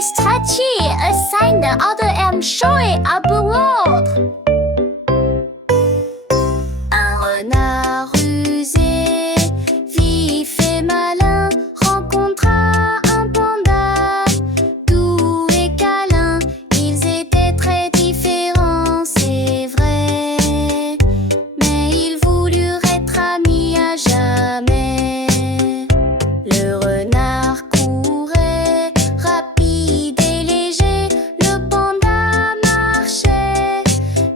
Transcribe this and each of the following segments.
strategy, a sign the other am showing up the world. Un renard rusé, vif et malin, rencontra un panda, doux et câlin. Ils étaient très différents, c'est vrai, mais ils voulurent être amis à jamais. Le renard courait, rapide et léger, le panda marchait,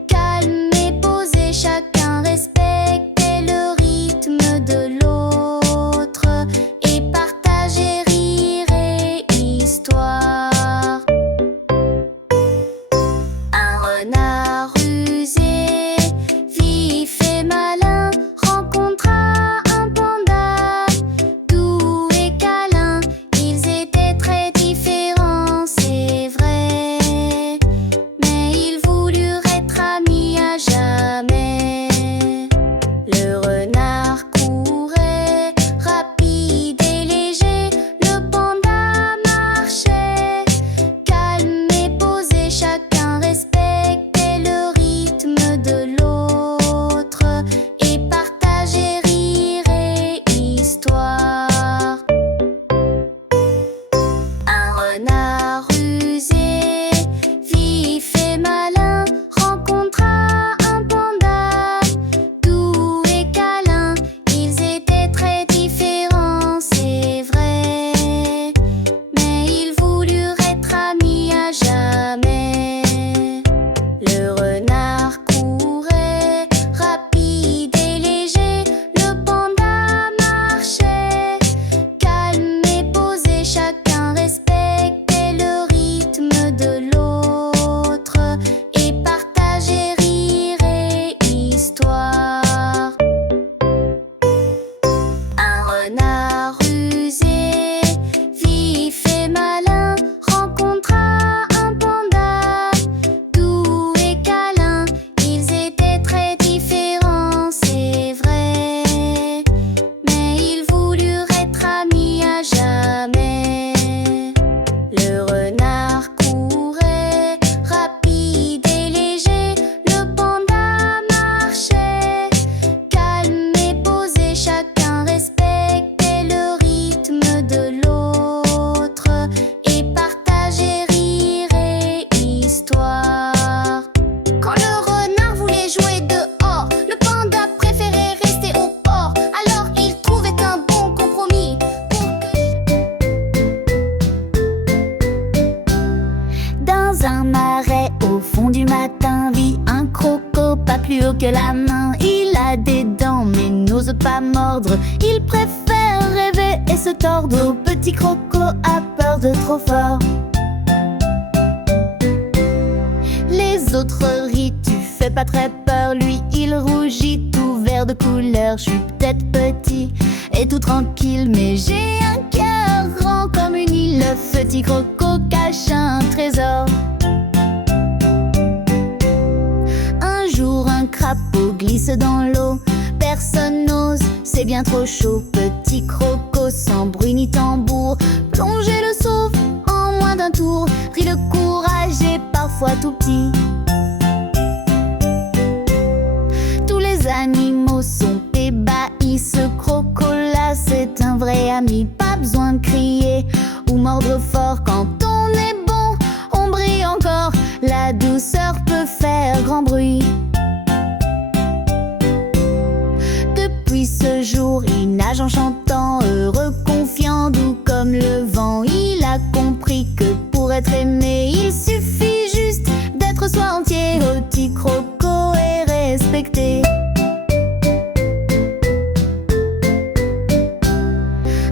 calme et posé, chacun respectait le rythme de l'autre et partageait rire et histoire. Un renard rusé, vif et malin, rencontra un panda, doux et câlin. Ils étaient très différents, c'est vrai, mais ils voulurent être amis à jamais. Le renard courait, rapide et léger, le panda marchait, calme et posé, chacun respectait le rythme de l'autre et partageait rire et histoire. Un renard rusé, vif et malin, rencontra un panda, doux et câlin. Ils étaient très différents, c'est vrai, mais ils voulurent être amis à jamais. Le renard courait, rapide et léger, le panda marchait, calme et posé, chacun respectait le rythme de l'autre et partageait rire et histoire. Un renard rusé, vif et malin, rencontra un panda, doux et câlin. Ils étaient très différents, c'est vrai, mais ils voulurent être amis à jamais. Le renard courait, rapide et léger, le panda marchait, calme et posé, chacun respectait le rythme de l'autre et partageait rire et histoire. Quand le renard voulait jouer dehors, le panda préférait rester au port. Alors il trouvait un bon compromis pour que... Dans un marais au fond du matin vit un croco pas plus haut que la main. Il a des dents mais n'ose pas mordre. Il préfère rêver et se tordre. Au petit croco a peur de trop fort. Les autres rient, tu fais pas très peur. Lui il rougit tout vert de couleur. Je suis peut-être petit et tout tranquille, mais j'ai un cœur grand comme une île. Le petit croco cache un trésor. Un jour un crapaud glisse dans l'eau. Personne n'ose, c'est bien trop chaud. Petit croco sans bruit ni tambour, plonger le sauve en moins d'un tour. Rit le courage est parfois tout petit. Tous les animaux sont ébahis. Ce croco-là, c'est un vrai ami. Pas besoin de crier ou mordre fort. Quand on est bon, on brille encore. La douceur peut faire grand bruit. Depuis ce jour, il nage en chantant, heureux, confiant, doux comme le vent. Il a compris que pour être aimé, il suffit juste d'être soi entier. Petit croco est respecté.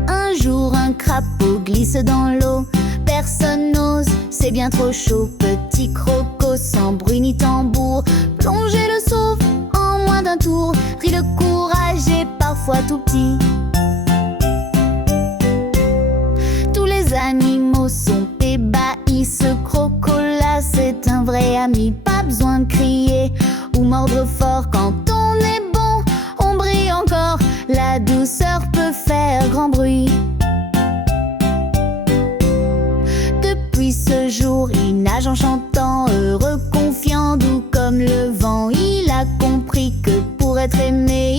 Un jour, un crapaud glisse dans l'eau. Personne n'ose, c'est bien trop chaud. Petit croco sans bruit ni tambour, plonger le sauve en moins d'un tour. Rit le courage est parfois tout petit. Tous les animaux sont ébahis. Ce croco-là, c'est un vrai ami. Pas besoin de crier ou mordre fort. Quand on est bon, on brille encore. La douceur peut faire grand bruit. Depuis ce être aimé.